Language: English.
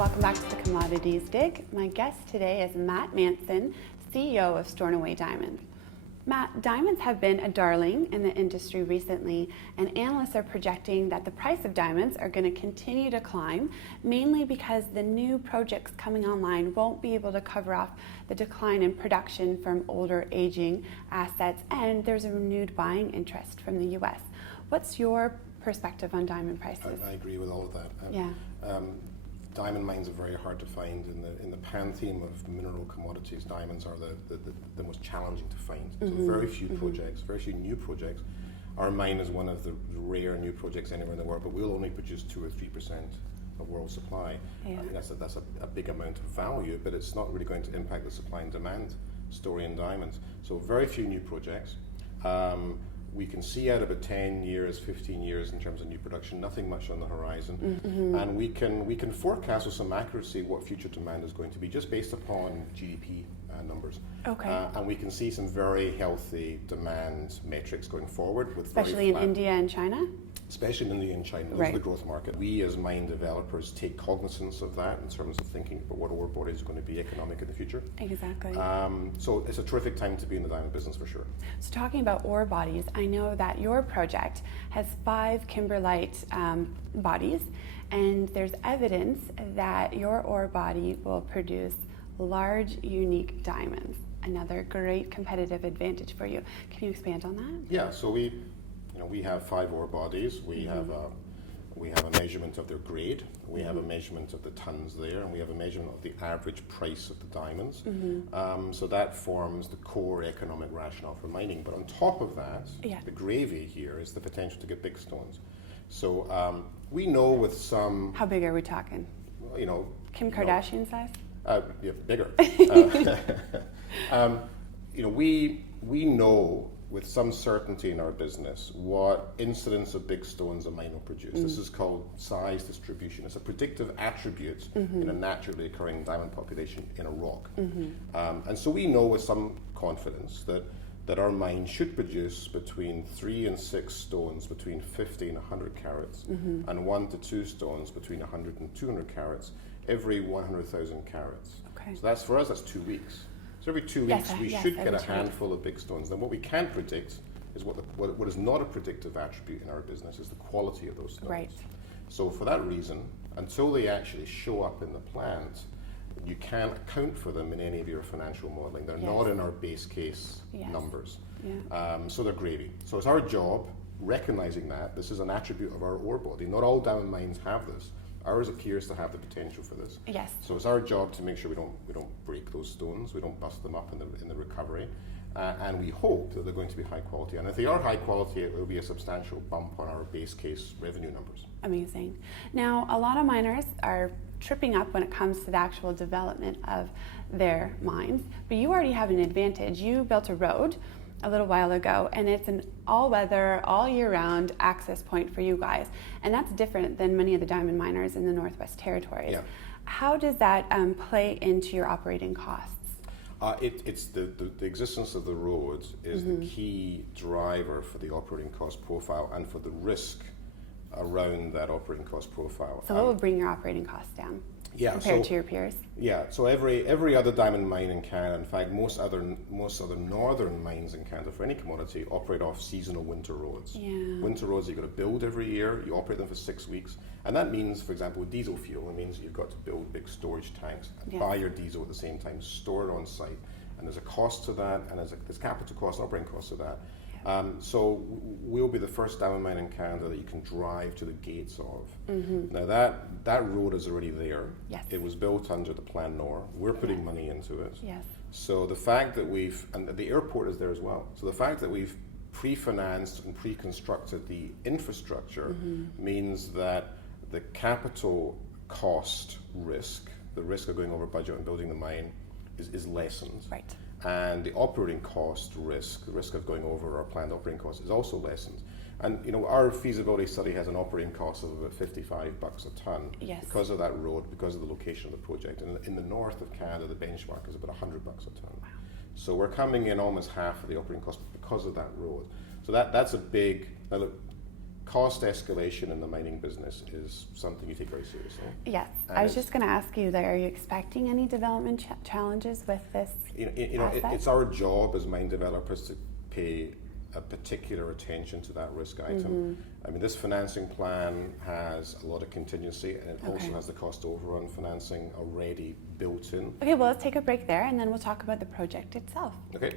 Welcome back to the Commodities Dig. My guest today is Matt Manson, CEO of Stornoway Diamonds. Matt, diamonds have been a darling in the industry recently, and analysts are projecting that the price of diamonds are going to continue to climb, mainly because the new projects coming online won't be able to cover off the decline in production from older, aging assets, and there's a renewed buying interest from the U.S. What's your perspective on diamond prices? I agree with all of that. Yeah. Diamond mines are very hard to find in the pantheon of mineral commodities. Diamonds are the most challenging to find. So very few projects, very few new projects. Our mine is one of the rare new projects anywhere in the world, but we'll only produce 2 or 3% of world supply. Yeah. I think that's a big amount of value, but it's not really going to impact the supply and demand story in diamonds. So very few new projects. We can see out about 10 years, 15 years in terms of new production, nothing much on the horizon. And we can forecast with some accuracy what future demand is going to be just based upon GDP numbers. Okay. And we can see some very healthy demand metrics going forward. Especially in India and China? Especially in India and China, those are the growth market. We as mine developers take cognizance of that in terms of thinking about what ore bodies are going to be economic in the future. Exactly. So it's a terrific time to be in the diamond business for sure. So talking about ore bodies, I know that your project has 5 kimberlite bodies, and there's evidence that your ore body will produce large, unique diamonds. Another great competitive advantage for you. Can you expand on that? Yeah, so we have 5 ore bodies. We have a measurement of their grade. We have a measurement of the tons there, and we have a measurement of the average price of the diamonds. So that forms the core economic rationale for mining. But on top of that, the gravy here is the potential to get big stones. So we know with some. How big are we talking? Kim Kardashian size? Yeah, bigger. We know with some certainty in our business what incidence of big stones a mine will produce. This is called size distribution. It's a predictive attribute in a naturally occurring diamond population in a rock. And so we know with some confidence that our mine should produce between 3 and 6 stones between 50 and 100 carats, and 1 to 2 stones between 100 and 200 carats every 100,000 carats. Okay. So that's, for us, that's 2 weeks. So every 2 weeks we should get a handful of big stones. Then what we can predict is what is not a predictive attribute in our business is the quality of those stones. Right. So for that reason, until they actually show up in the plant, you can't account for them in any of your financial modeling. They're not in our base case numbers. So they're gravy. So it's our job, recognizing that this is an attribute of our ore body. Not all diamond mines have this. Ours appears to have the potential for this. Yes. So it's our job to make sure we don't break those stones, we don't bust them up in the recovery, and we hope that they're going to be high quality. And if they are high quality, it will be a substantial bump on our base case revenue numbers. Amazing. Now, a lot of miners are tripping up when it comes to the actual development of their mines, but you already have an advantage. You built a road a little while ago, and it's an all-weather, all-year-round access point for you guys, and that's different than many of the diamond miners in the Northwest Territories. Yeah. How does that play into your operating costs? It's the existence of the roads is the key driver for the operating cost profile and for the risk around that operating cost profile. So what would bring your operating costs down compared to your peers? Yeah, so every other diamond mine in Canada, in fact most other northern mines in Canada for any commodity operate off seasonal winter roads. Winter roads you've got to build every year, you operate them for 6 weeks, and that means, for example, with diesel fuel, it means you've got to build big storage tanks, and buy your diesel at the same time, store it on site, and there's a cost to that, and there's capital cost, operating cost to that. So we'll be the first diamond mine in Canada that you can drive to the gates of. Now that road is already there. Yes. It was built under the Plan Nord. We're putting money into it. Yes. So the fact that and the airport is there as well. So the fact that we've pre-financed and pre-constructed the infrastructure means that the capital cost risk, the risk of going over budget and building the mine, is lessened. Right. And the operating cost risk, the risk of going over our planned operating cost, is also lessened. And our feasibility study has an operating cost of about $55 a ton because of that road, because of the location of the project. And in the north of Canada, the benchmark is about $100 a ton. Wow. So we're coming in almost half of the operating cost because of that road. So that's a big. Now look, cost escalation in the mining business is something you take very seriously. Yes, And I was just going to ask you there, are you expecting any development challenges with this asset? It's our job as mine developers to pay a particular attention to that risk item. I mean, this financing plan has a lot of contingency, and it also has the cost overrun financing already built in. Okay, well, let's take a break there, and then we'll talk about the project itself. Okay.